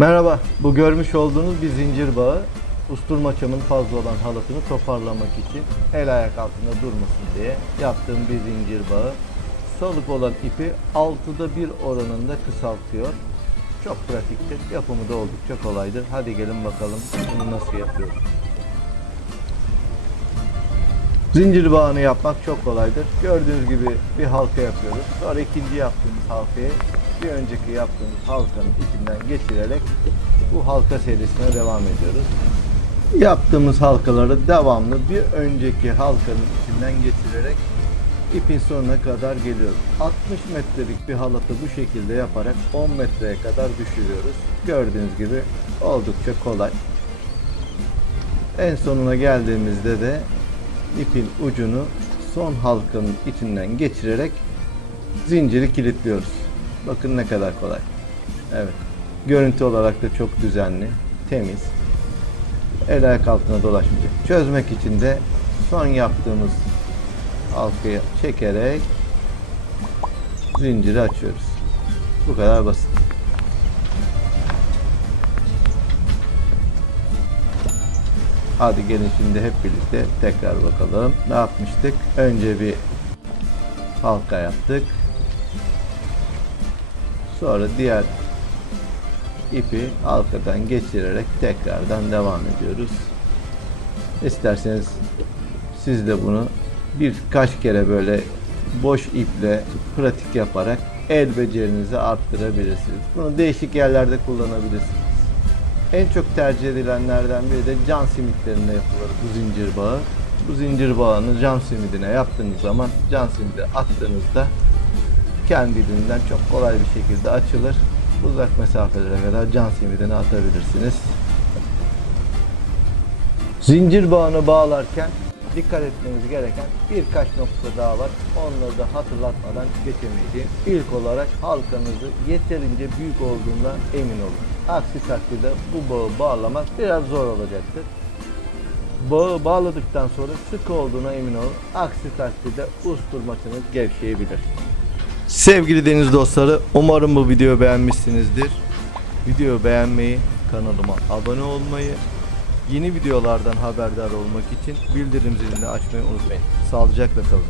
Merhaba, bu görmüş olduğunuz bir zincir bağı. Usturmaçamın fazla olan halatını toparlamak için el ayak altında durmasın diye yaptığım bir zincir bağı. Salık olan ipi 6'da 1 oranında kısaltıyor. Çok pratiktir, yapımı da oldukça kolaydır. Hadi gelin bakalım bunu nasıl yapıyoruz. Zincir bağını yapmak çok kolaydır. Gördüğünüz gibi bir halka yapıyoruz. Sonra ikinci yaptığımız halkayı bir önceki yaptığımız halkanın içinden geçirerek bu halka serisine devam ediyoruz. Yaptığımız halkaları devamlı bir önceki halkanın içinden geçirerek ipin sonuna kadar geliyoruz. 60 metrelik bir halatı bu şekilde yaparak 10 metreye kadar düşürüyoruz. Gördüğünüz gibi oldukça kolay. En sonuna geldiğimizde de ipin ucunu son halkanın içinden geçirerek zinciri kilitliyoruz. Bakın ne kadar kolay. Evet. Görüntü olarak da çok düzenli, temiz. El ayak altına dolaşmayacak. Çözmek için de son yaptığımız halkayı çekerek zinciri açıyoruz. Bu kadar basit. Hadi gelin şimdi hep birlikte tekrar bakalım. Ne yapmıştık? Önce bir halka yaptık. Sonra diğer ipi halkadan geçirerek tekrardan devam ediyoruz. İsterseniz siz de bunu birkaç kere böyle boş iple pratik yaparak el becerinizi arttırabilirsiniz. Bunu değişik yerlerde kullanabilirsiniz. En çok tercih edilenlerden biri de can simitlerinde yapılır bu zincir bağı. Bu zincir bağını can simidine yaptığınız zaman can simidi attığınızda kendiliğinden çok kolay bir şekilde açılır. Uzak mesafelere kadar can simidine atabilirsiniz. Zincir bağını bağlarken dikkat etmeniz gereken birkaç nokta daha var. Onları da hatırlatmadan geçemeyeceğim. İlk olarak halkanızı yeterince büyük olduğundan emin olun. Aksi takdirde bu bağı bağlamak biraz zor olacaktır. Bağı bağladıktan sonra sıkı olduğuna emin olun. Aksi takdirde usturmaçınız gevşeyebilir. Sevgili deniz dostları, umarım bu videoyu beğenmişsinizdir. Videoyu beğenmeyi, kanalıma abone olmayı, yeni videolardan haberdar olmak için bildirim zilini açmayı unutmayın. Sağlıcakla kalın.